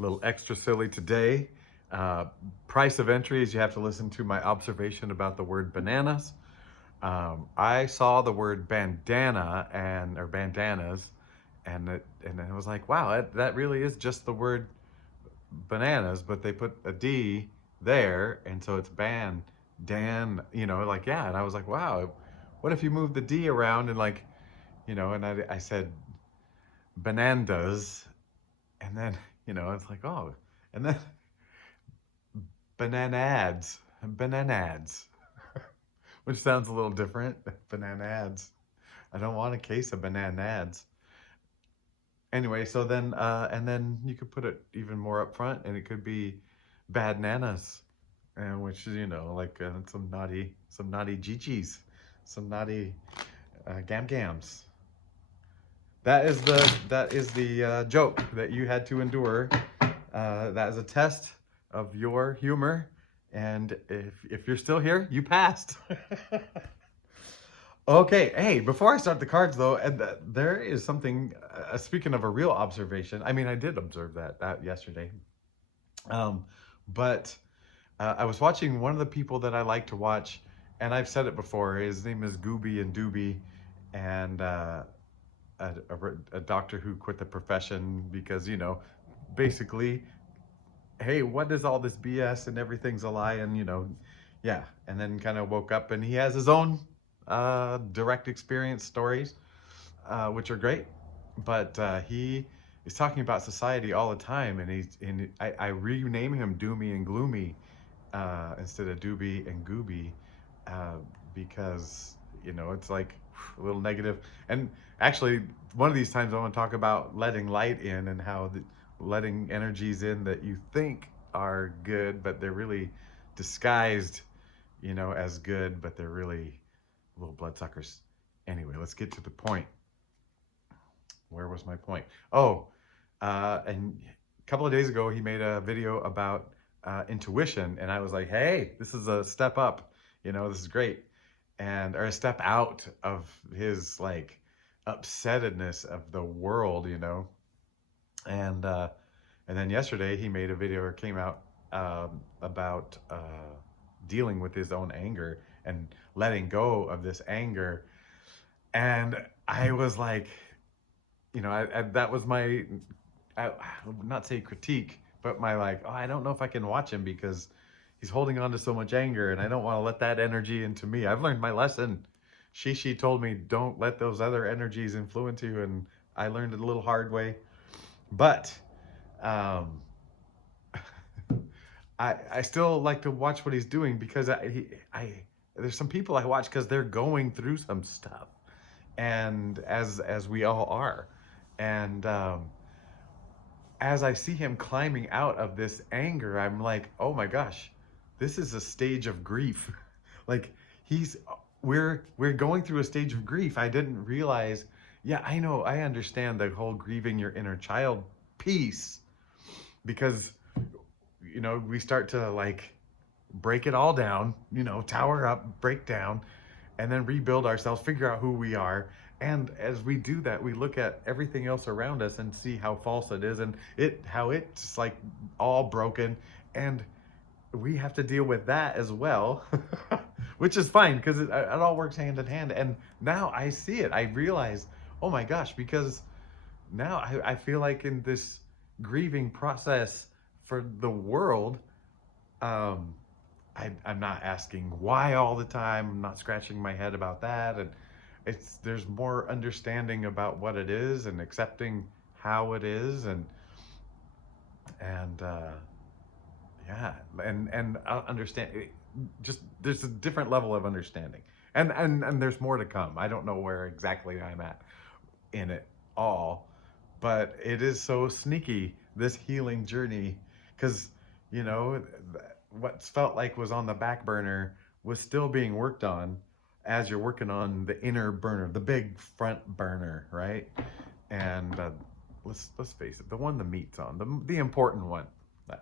A little extra silly today. Uh, Price of entry is you have to listen to my observation about the word bananas. I saw the word bandana or bandanas, and then I was like, wow, that really is just the word bananas, but they put a D there, and so it's like yeah. And I was like, wow, what if you move the D around and like, and I said banandas, and then it's like oh, and then bananads, which sounds a little different. Bananads. I don't want a case of bananads. Anyway, so then and then you could put it even more up front, and it could be bad nanas, and which is like some naughty Gigi's, some naughty gam gams. That is the joke that you had to endure. That is a test of your humor, and if you're still here, you passed. Okay, hey, before I start the cards though, and there is something. Speaking of a real observation, I mean, I did observe that yesterday. Um, but I was watching one of the people that I like to watch, and I've said it before. His name is Gooby and Dooby, and a doctor who quit the profession because basically, hey, what is all this BS and everything's a lie, and yeah, and then kind of woke up and he has his own direct experience stories, which are great. But he is talking about society all the time, and I rename him Doomy and Gloomy instead of Doobie and Gooby uh, because it's like a little negative. And actually, one of these times I want to talk about letting light in and how letting energies in that you think are good, but they're really disguised, as good, but they're really little bloodsuckers. Anyway, let's get to the point. Where was my point? Oh, and a couple of days ago, he made a video about intuition, and I was like, "Hey, this is a step up. This is great." Or a step out of his like upsettedness of the world, and and then yesterday he made a video or came out about dealing with his own anger and letting go of this anger. And I was like, that was my, I would not say critique, but my like, oh, I don't know if I can watch him because he's holding on to so much anger, and I don't want to let that energy into me. I've learned my lesson. She told me don't let those other energies influence you, and I learned it a little hard way. But um, I still like to watch what he's doing because I there's some people I watch because they're going through some stuff, and as we all are, and as I see him climbing out of this anger, I'm like, oh my gosh, this is a stage of grief. Like he's we're going through a stage of grief. I didn't realize. Yeah, I know. I understand the whole grieving your inner child piece because we start to like break it all down, tower up, break down, and then rebuild ourselves, figure out who we are. And as we do that, we look at everything else around us and see how false it is and how it's like all broken. And we have to deal with that as well, which is fine because it all works hand in hand. And now I see it. I realize, oh my gosh, because now I feel like in this grieving process for the world, um, I'm not asking why all the time. I'm not scratching my head about that. And there's more understanding about what it is and accepting how it is. And yeah, and understand just there's a different level of understanding. And there's more to come. I don't know where exactly I'm at in it all, but it is so sneaky, this healing journey, because you know what's felt like was on the back burner was still being worked on as you're working on the inner burner, the big front burner, right? And let's face it, the one the meat's on, the important one.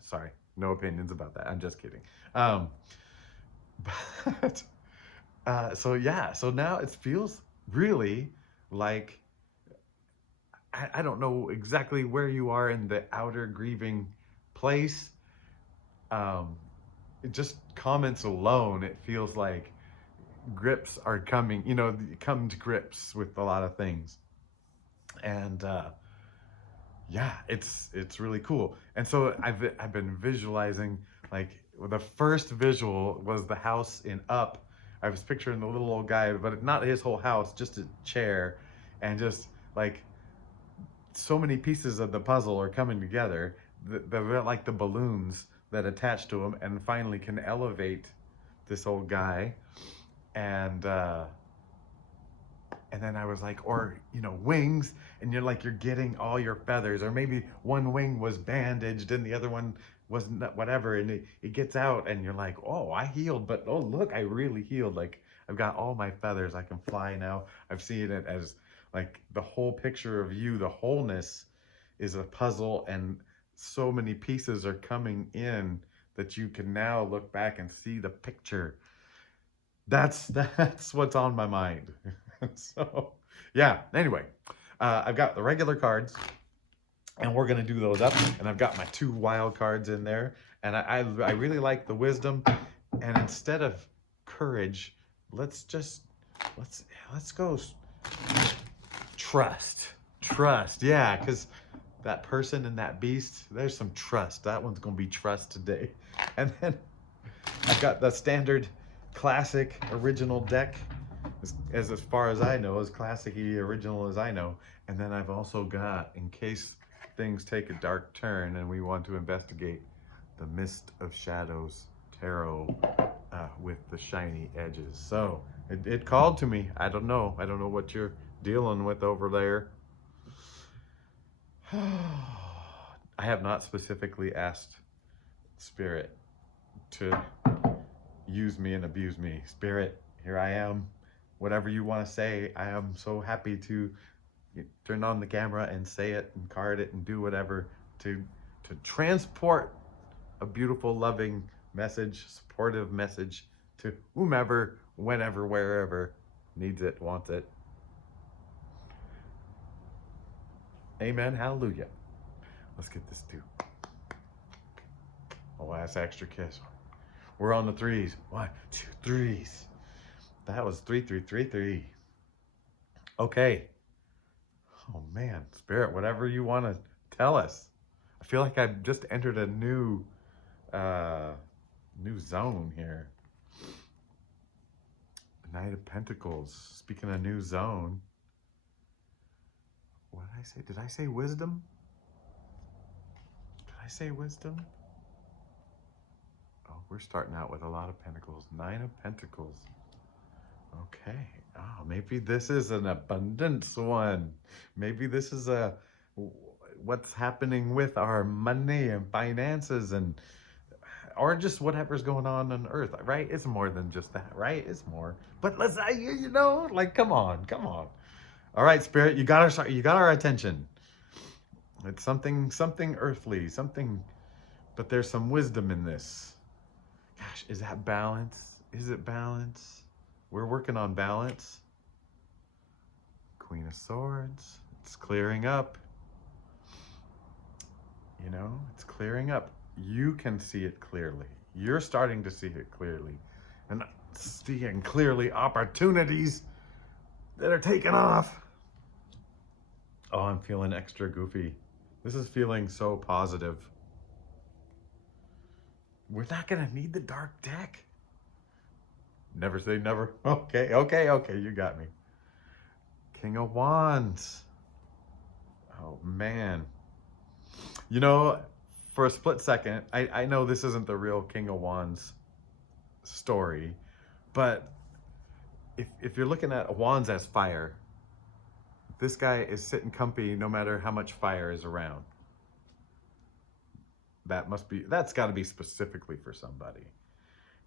Sorry, no opinions about that. I'm just kidding. Um, but so yeah, so now it feels really like I don't know exactly where you are in the outer grieving place. Um, just comments alone, it feels like grips are coming, come to grips with a lot of things. And yeah, it's really cool. And so I've been visualizing, like, the first visual was the house in Up. I was picturing the little old guy, but not his whole house, just a chair, and just like so many pieces of the puzzle are coming together. They're like the balloons that attach to him and finally can elevate this old guy. And and then I was like, or wings, and you're getting all your feathers, or maybe one wing was bandaged and the other one was not, whatever, and it gets out, and you're like, oh, I healed, but oh look, I really healed. Like, I've got all my feathers, I can fly now. I've seen it as like the whole picture of you, the wholeness is a puzzle, and so many pieces are coming in that you can now look back and see the picture. That's what's on my mind. So yeah, anyway, I've got the regular cards, and we're gonna do those up, and I've got my 2 wild cards in there, and I really like the wisdom. And instead of courage, let's just let's go trust. Yeah, because that person and that beast, there's some trust. That one's gonna be trust today. And then I've got the standard classic original deck, as far as I know, as classic-y original as I know. And then I've also got, in case things take a dark turn and we want to investigate, the Mist of Shadows Tarot with the shiny edges. So it called to me. I don't know what you're dealing with over there. I have not specifically asked Spirit to use me and abuse me. Spirit, here I am. Whatever you want to say, I am so happy to turn on the camera and say it and card it and do whatever to transport a beautiful, loving message, supportive message to whomever, whenever, wherever needs it, wants it. Amen. Hallelujah. Let's get this too. Oh, that's extra kiss. We're on the threes. 1, 2, 3s. That was 3, 3, 3, 3. Okay. Oh man, Spirit, whatever you want to tell us. I feel like I've just entered a new zone here. The Knight of Pentacles. Speaking of new zone. What did I say? Did I say wisdom? Did I say wisdom? Oh, we're starting out with a lot of pentacles. 9 of Pentacles. Okay. Oh, maybe this is an abundance one. Maybe this is what's happening with our money and finances, and or just whatever's going on earth, right? It's more than just that, right? It's more. But let's like, come on. All right, Spirit, you got our attention. It's something earthly, something, but there's some wisdom in this. Gosh, is that balance? Is it balance? We're working on balance. Queen of Swords. It's clearing up. It's clearing up. You can see it clearly. You're starting to see it clearly. And seeing clearly opportunities that are taking off. Oh, I'm feeling extra goofy. This is feeling so positive. We're not gonna need the dark deck. Never say never. Okay, you got me. King of Wands. Oh man. For a split second, I know this isn't the real King of Wands story, but if you're looking at wands as fire, this guy is sitting comfy no matter how much fire is around. That's got to be specifically for somebody.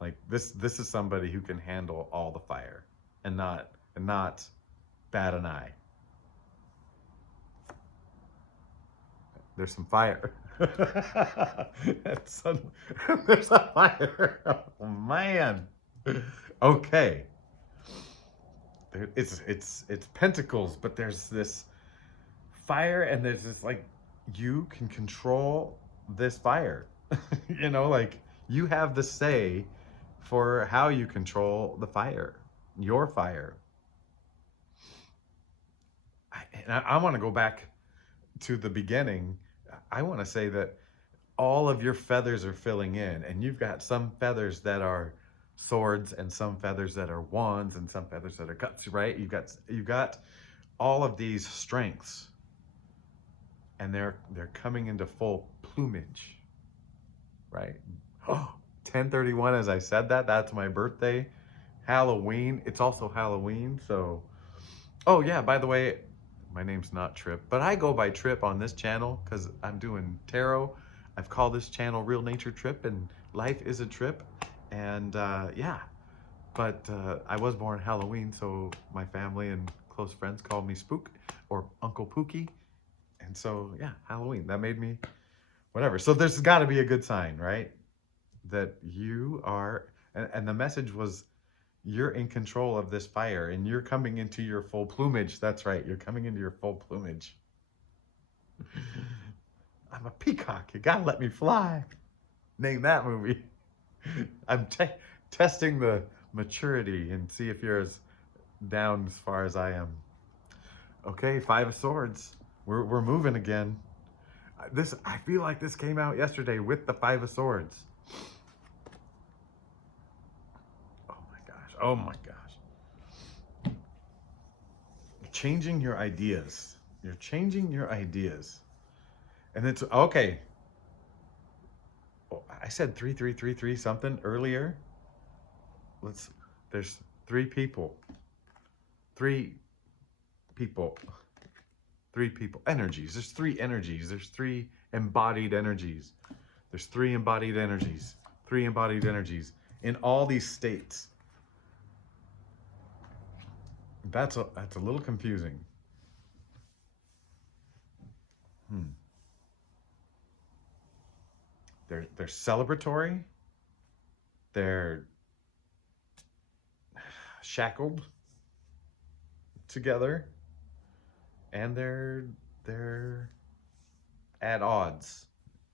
Like this is somebody who can handle all the fire and not bat an eye. There's some fire. There's a fire. Oh man. Okay. It's pentacles, but there's this fire, and there's this, like, you can control this fire. Like you have the say for how you control the fire, your fire. I want to go back to the beginning. I want to say that all of your feathers are filling in, and you've got some feathers that are swords, and some feathers that are wands, and some feathers that are guts. Right? You've got all of these strengths, and they're coming into full plumage. Right? Oh, 10/31. As I said that, that's my birthday. Halloween. It's also Halloween, so. Oh yeah, by the way, my name's not Trip, but I go by Trip on this channel because I'm doing tarot. I've called this channel Real Nature Trip, and life is a trip. And yeah, but I was born Halloween, so my family and close friends called me Spook or Uncle Pookie. And so yeah, Halloween. That made me whatever. So there's got to be a good sign, right? That you are, and the message was you're in control of this fire and you're coming into your full plumage. That's right, you're coming into your full plumage. I'm a peacock, you gotta let me fly. Name that movie. I'm testing the maturity and see if you're as down as far as I am. Okay, Five of Swords. We're moving again. I feel like this came out yesterday with the Five of Swords. Oh my gosh. You're changing your ideas. You're changing your ideas. And it's okay. Oh, I said 3333 something earlier. There's three people. Three people. Three people. Energies. There's three energies. There's three embodied energies. There's three embodied energies. Three embodied energies in all these states. That's a little confusing. They're celebratory. They're shackled together, and they're at odds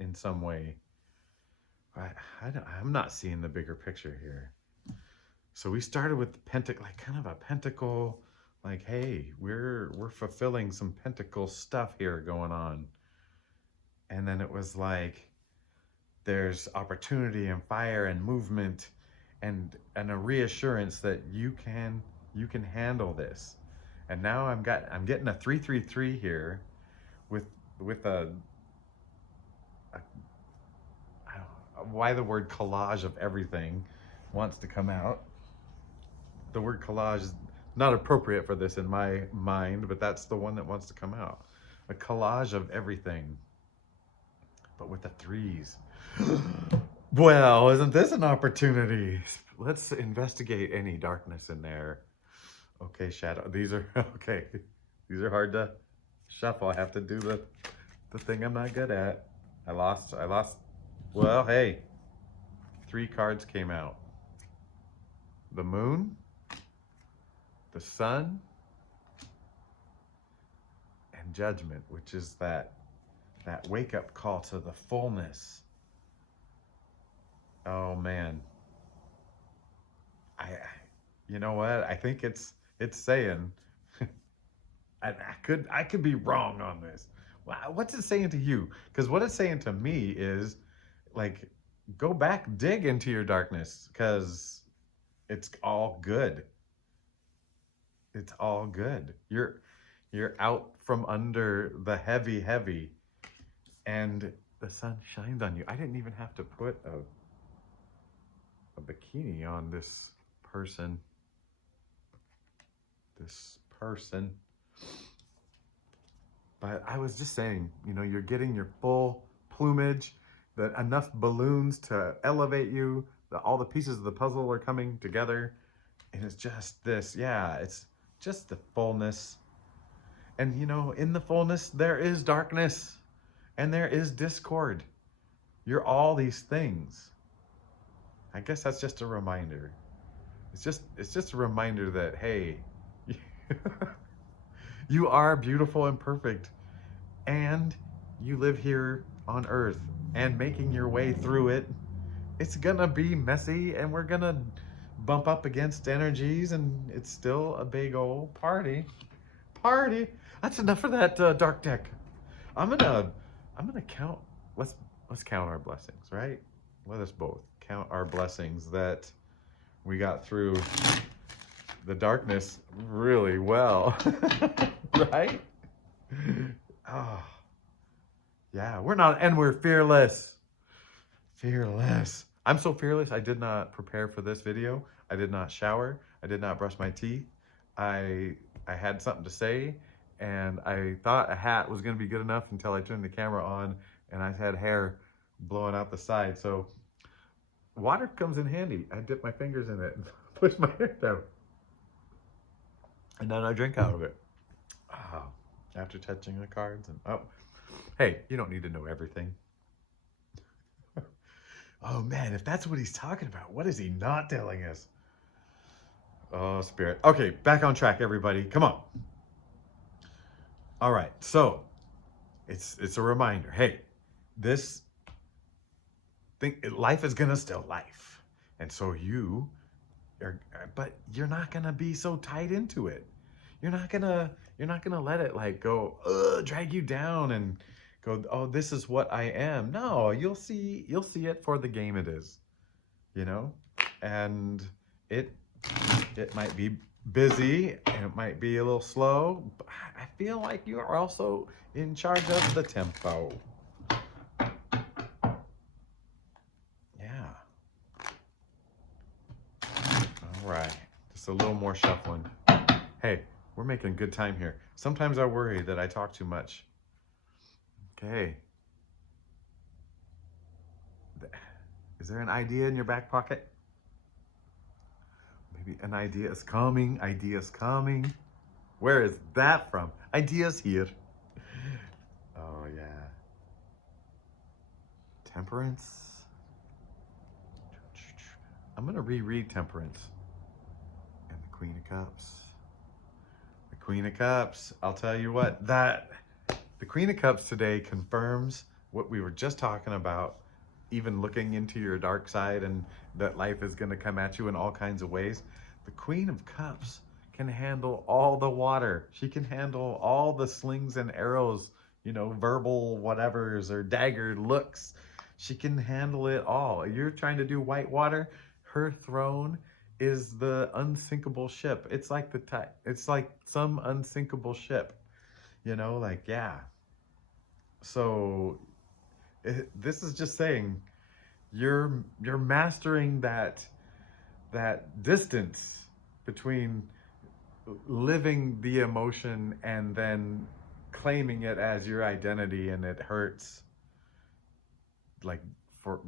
in some way. I'm not seeing the bigger picture here. So we started with the like kind of a pentacle, like, hey, we're fulfilling some pentacle stuff here going on. And then it was like, there's opportunity and fire and movement and a reassurance that you can handle this. And now I'm getting a 333 here with a why the word collage of everything wants to come out. The word collage is not appropriate for this in my mind, but that's the one that wants to come out. A collage of everything, but with the threes. Well, isn't this an opportunity? Let's investigate any darkness in there. Okay, shadow. These are okay. These are hard to shuffle. I have to do the thing I'm not good at. I lost. Well, hey, three cards came out. The moon, the sun, and judgment, which is that wake-up call to the fullness. Oh man. You know what? I think it's saying I could be wrong on this. What's it saying to you? Because what it's saying to me is like, go back, dig into your darkness, because it's all good. It's all good. You're out from under the heavy, and the sun shines on you. I didn't even have to put a bikini on this person. But I was just saying, you're getting your full plumage, enough balloons to elevate you, all the pieces of the puzzle are coming together, and it's just this, yeah, it's just the fullness. And in the fullness, there is darkness, and there is discord. You're all these things. I guess that's just a reminder. It's just a reminder that, hey, you are beautiful and perfect, and you live here on Earth, and making your way through it. It's gonna be messy, and we're gonna bump up against energies, and it's still a big old party. Party. That's enough for that dark deck. I'm gonna count. Let's count our blessings, right? Let us both count our blessings that we got through the darkness really well, right? Oh, yeah. We're fearless. Fearless. I'm so fearless. I did not prepare for this video. I did not shower. I did not brush my teeth. I had something to say, and I thought a hat was going to be good enough until I turned the camera on and I had hair blowing out the side. So water comes in handy. I dip my fingers in it and push my hair down, and then I drink out of it. Oh, after touching the cards. And oh, hey, you don't need to know everything. Oh man, if that's what he's talking about, what is he not telling us? Oh, Spirit. Okay, back on track, everybody. Come on. All right, so it's a reminder. Hey, this thing, life is gonna still life, and so but you're not gonna be so tied into it. You're not gonna let it like go drag you down and go, oh, this is what I am. No, you'll see it for the game it is, and it might be busy and it might be a little slow, but I feel like you are also in charge of the tempo. Yeah. All right, just a little more shuffling. Hey, we're making good time here. Sometimes I worry that I talk too much. Okay. Is there an idea in your back pocket? Maybe an idea is coming. Ideas coming. Where is that from? Ideas here. Oh, yeah. Temperance. I'm going to reread Temperance. And the Queen of Cups. The Queen of Cups. I'll tell you what, the Queen of Cups today confirms what we were just talking about, even looking into your dark side and that life is going to come at you in all kinds of ways. The Queen of Cups can handle all the water. She can handle all the slings and arrows, verbal whatevers or dagger looks. She can handle it all. You're trying to do white water. Her throne is the unsinkable ship. It's like it's like some unsinkable ship, yeah. So this is just saying you're mastering that distance between living the emotion and then claiming it as your identity, and it hurts. Like,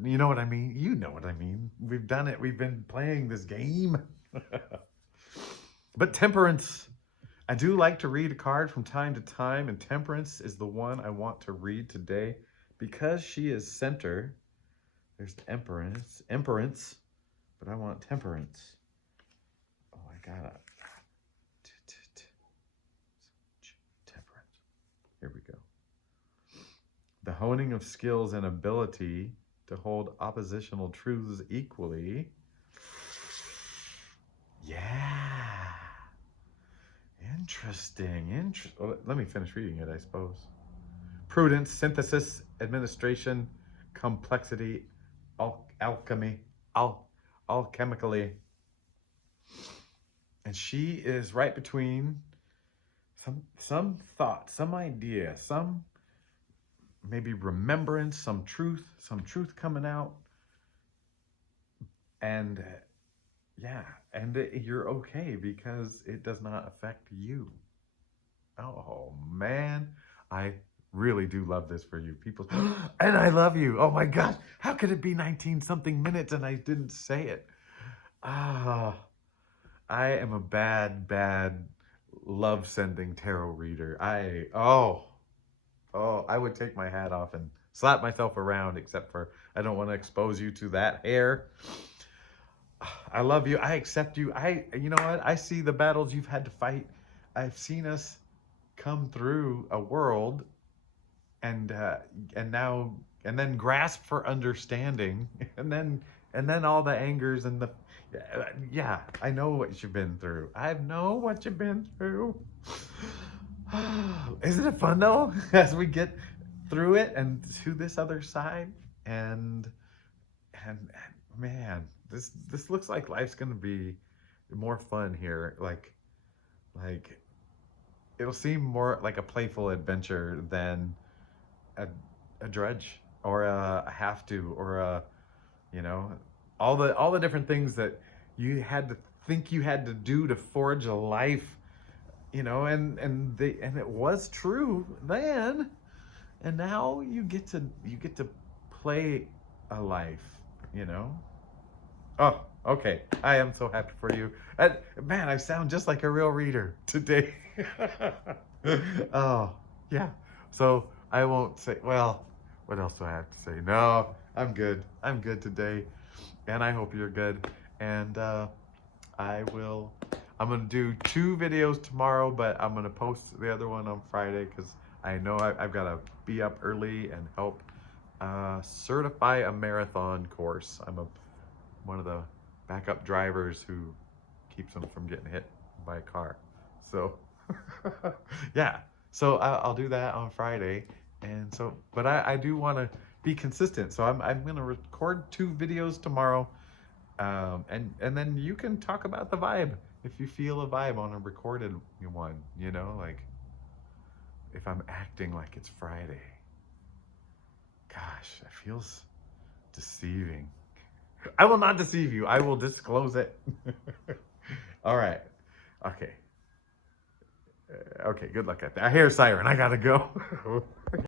you know what I mean? You know what I mean. We've done it. We've been playing this game. But Temperance, I do like to read a card from time to time, and Temperance is the one I want to read today because she is center. There's the Empress, but I want Temperance. Oh, I gotta. Temperance. Here we go. The honing of skills and ability to hold oppositional truths equally. Yeah. Interesting. Well, let me finish reading it, I suppose. Prudence, synthesis, administration, complexity, alchemy, alchemically. And she is right between some thought, some idea, some maybe remembrance, some truth coming out. And yeah, and you're okay because it does not affect you. Oh man, I really do love this for you people. And I love you. Oh my gosh, how could it be 19 something minutes and I didn't say it? I am a bad love sending tarot reader. I would take my hat off and slap myself around, except for I don't want to expose you to that hair. I love you. I accept you. You know what? I see the battles you've had to fight. I've seen us come through a world, and now and then grasp for understanding, and then all the angers and the yeah, I know what you've been through. I know what you've been through. Isn't it fun though, as we get through it and to this other side, and and man, this looks like life's gonna be more fun here. Like it'll seem more like a playful adventure than a, a drudge or a have to or a, you know, all the different things that you had to think you had to do to forge a life, you know, and it was true then, and now you get to play a life, you know. Oh, okay. I am so happy for you. Man, I sound just like a real reader today. Oh, yeah. So I won't say, well, what else do I have to say? No, I'm good. I'm good today. And I hope you're good. And I will, I'm going to do 2 videos tomorrow, but I'm going to post the other one on Friday because I know I've got to be up early and help certify a marathon course. I'm one of the backup drivers who keeps them from getting hit by a car. So yeah, so I'll do that on Friday. And so, but I do want to be consistent. So I'm going to record 2 videos tomorrow. And then you can talk about the vibe if you feel a vibe on a recorded one, you know, like if I'm acting like it's Friday. Gosh, it feels deceiving. I will not deceive you. I will disclose it. All right. Okay. Okay, good luck at that. I hear a siren. I gotta go.